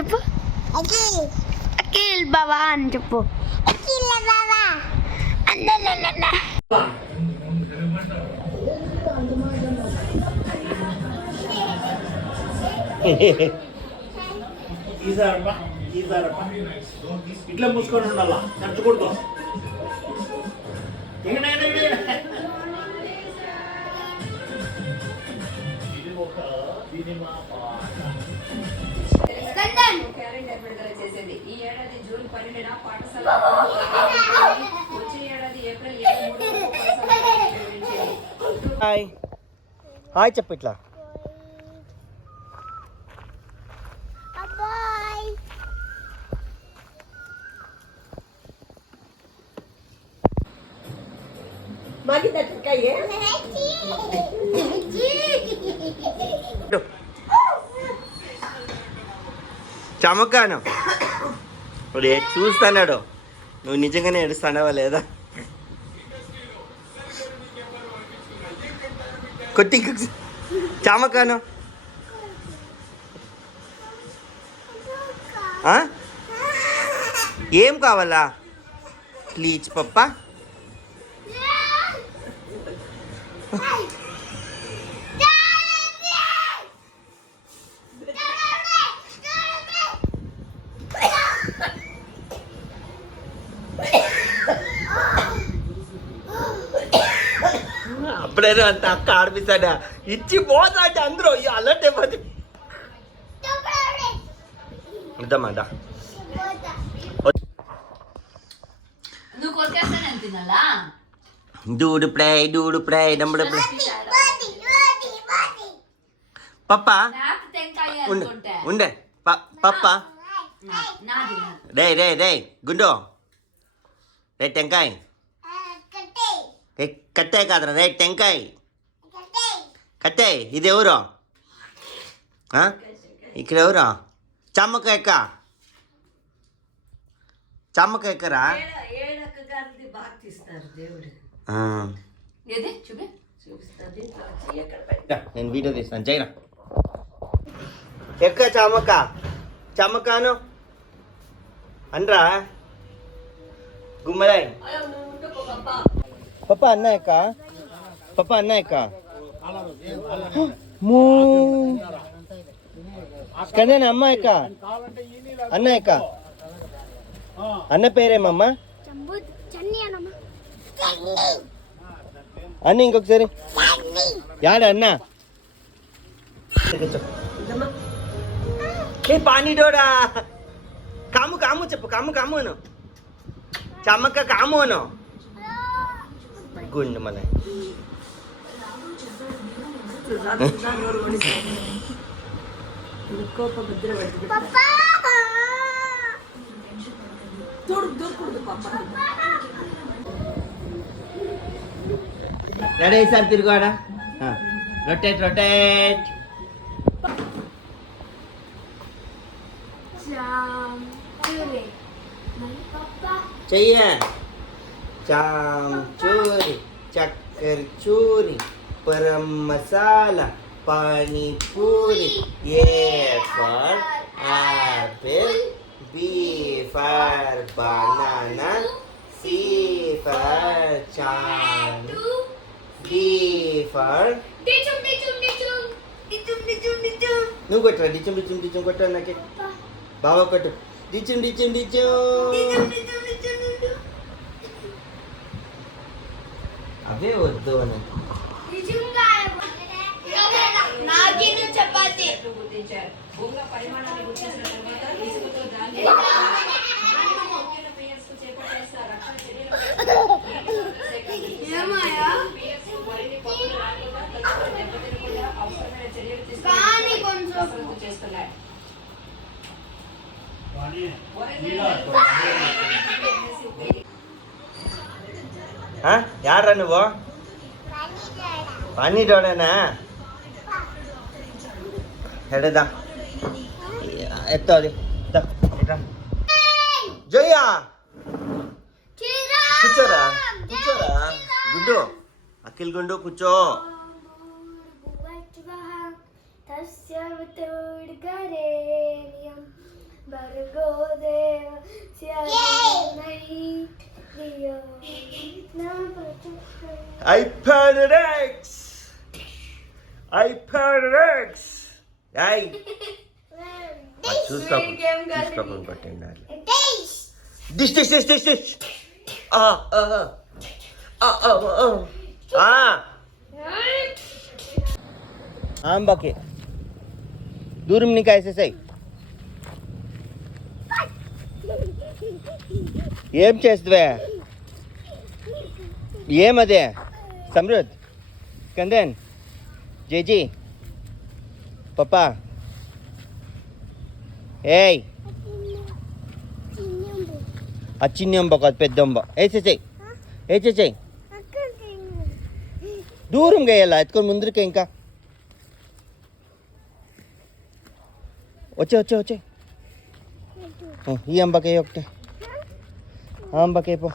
చెప్పు. అఖిల్ బావా అని చెప్పు. ఇట్లా మూసుకొని ఉండాలా, నడుచుకూడదు. హాయ్ హాయ్ చెప్పు ఇట్లా. చమకాను చూస్తాడు. నువ్వు నిజంగానే ఏడుస్తాడవా లేదా? కొట్టి చమకాను ఏం కావాలా? ప్లీజ్ పప్పా. అప్పుడైనా అంత అక్క ఆడిపిస్తాడా? ఇచ్చి పోతా అంటే అందరూ అలర్ట్ అయిపోతే అర్థమాదా? డూడు ఫ్రై డంబుడు ఫ్రై. పప్ప ఉండే పప్ప. రే గుండు రే టెంకాయ కట్టే కాదరా రే టెంకాయ కట్టే. ఇది ఎవరు? ఇక్కడ ఎవరు? చమ్మకాయక్క చమ్మకాయక్కరా? నేను వీడియో తీస్తాను. జైరా ఎక్క చమ్మకాను అనరా గుమ్మరాయి. పప్ప అన్నాయక్క కళ్యాణ్ అమ్మాయక్క అన్నాయక్క అన్న పేరేమమ్మా? అన్న ఇంకొకసారి యాడ అన్న పానీ డోడా కాము చెప్పు. కామును చమ్మక్క కామును గుండు మన రెడీ సార్ తిరుగువాడా. రొటేట్ చెయ్య. చాంచూరి చక్కెర చూరి పరం masala panipuri. A for apple, B for banana, C for చాన్, డి ఫర్ నువ్వు కొట్టరా. డిచం కొట్ట నాకే బాబా కొట్టు. డిచం అవే వద్దు అని చపాతి. యాడ్రా నువ్వు? పనీ డోడేనా? ఎడదా ఎత్తో అది జయ్యా కూర్చోరా గుడ్డు. అఖిల్ గుండు కూర్చో. I found an X. I found an X. Hey. చూసుకోకుండా పట్టండి. డిష్. ఆంబకి దూరం నీకు వేసేసాయి. ఏం చేస్తువే? ఏమదే? సమృద్, కందన్, జేజీ, పప్పా, ఏయ్ ఆ చిన్న అంబ కాదు, పెద్ద అంబ. వేసేసాయి. దూరంగా వేయాలా? ఎత్తుకొని ముందరికి. ఇంకా వచ్చే ఈ అంబకే ఒకటే. ఆ అంబకే పో.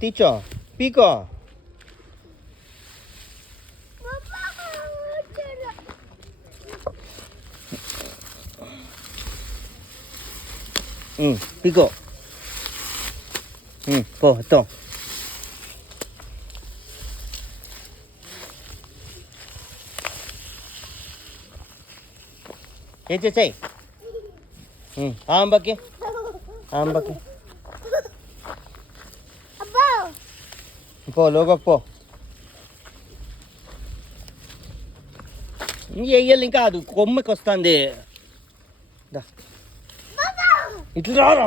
తీచో, పీకో. పీకో. పో తో. ఏం చేసాయి? ఆంబకి పో, లోగకు పో. వెయ్యాలి ఇంకా, అది కొమ్మకి వస్తుంది. ఇట్లా రారా.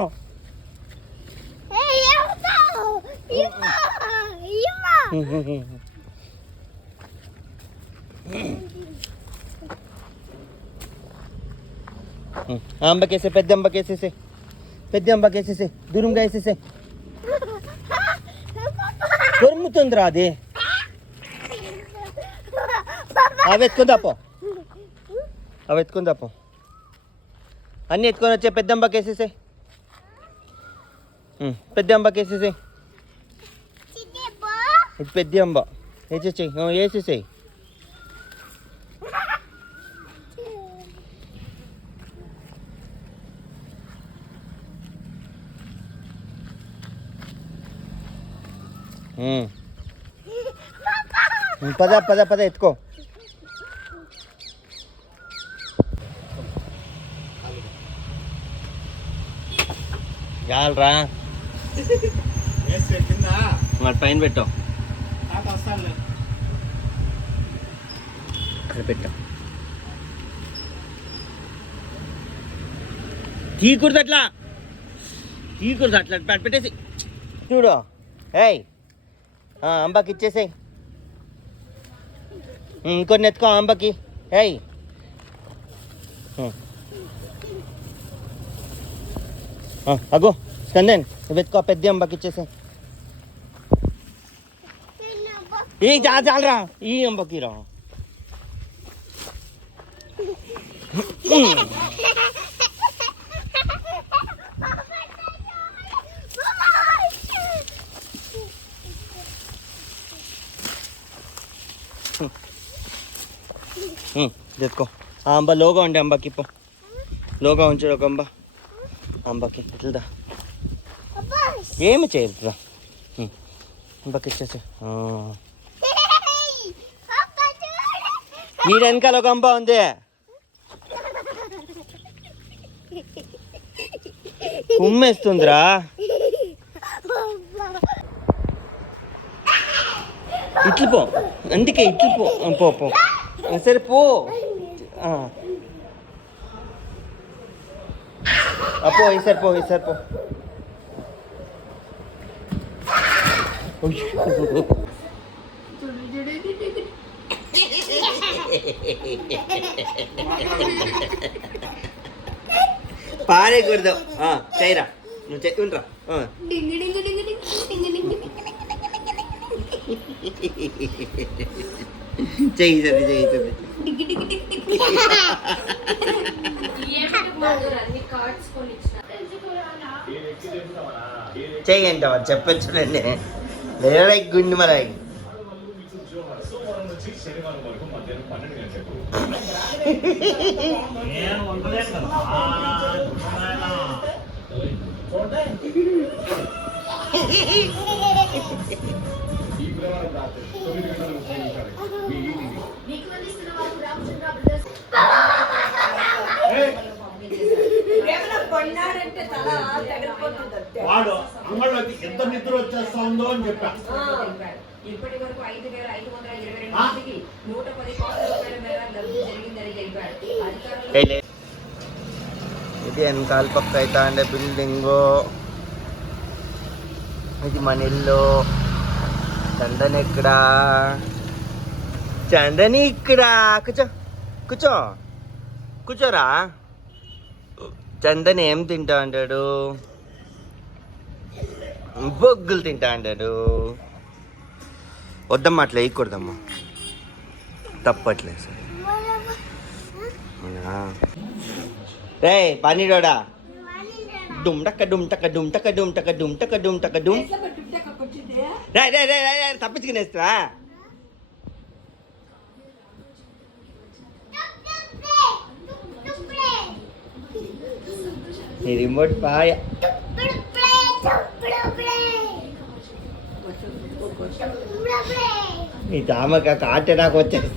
అంబకేసే, పెద్ద అంబకేసేసే. దూరంగా వేసేసే. దొరుకుతుందిరా అది. అవి ఎత్తుకుందా పో. అన్నీ ఎత్తుకొని వచ్చే. పెద్ద అంబకేసేసే. పెద్ద అంబకేసేసే. ఇది పెద్ద అంబ. వేసేసేయి. పద ఎత్తుకో. చాలరా, వాటి పైన పెట్టావు. అక్కడ పెట్టావు. తీకూడదు అట్లా పెట్టేసి చూడు. ఏయ్ అంబాకి ఇచ్చేసాయి. ఇంకొన్ని ఎత్తుకో అంబాకి. ఏయ్ అగో స్కందన్, వెతుకో. పెద్ద అంబాకి ఇచ్చేసాయి. చాలరా, ఈ అంబాకి రా. తెచ్చుకో. ఆ అంబ లోగా ఉండే అంబాకి పో. లోగా ఉంచాడు ఒక అంబాకి. ఇట్లా ఏమి చేయరురా. అంబాకి ఇచ్చేసా. నీ వెనకాల ఒక అంబ ఉంది. ఉమ్మేస్తుందిరా. ఇట్లు పో, అందుకే ఇట్లు పో. సరే పో. ఈసారి పో. పారేకూడదు. చేయరా, నువ్వు చెయ్యరా. చేయించండి. చేయండి వాడు చెప్పచ్చు. లేదా గుండి మరి నేను ఉండలేను కదా వాడు అంగళ్ళకి ఎంత నిద్ర వచ్చేస్తా ఉందో అని చెప్పా. ఇప్పటి వరకు 5,522 మందికి 110 కోట్ల రూపాయల మేర లబ్ధి జరిగిందని తెలిపాడు. అధికారులు ఇది వెనకాల పక్క అవుతా ఉండే బిల్డింగ్. ఇది మన ఇల్లు. చందన్ ఇక్కడ, చందని ఇక్కడ. కూర్చో కూర్చో కూర్చోరా. చందన్ ఏం తింటా అంటాడు? బొగ్గులు తింటా అంటాడు. వద్దమ్మా, అట్లా వేయకూడదమ్మా, తప్పట్లేదు సార్. రే పన్నీరోడా, డుమ్ టక్క డుమ్ టక్క డుమ్ టక్క డుమ్ టక్క డుమ్ టక్క డుమ్ టక్క డుమ్. రే రే రే రే తప్పించుకునేస్తావా? నీ రిమోట్ పాయ. నీ తామక కాటే నాకు వచ్చేస్తా.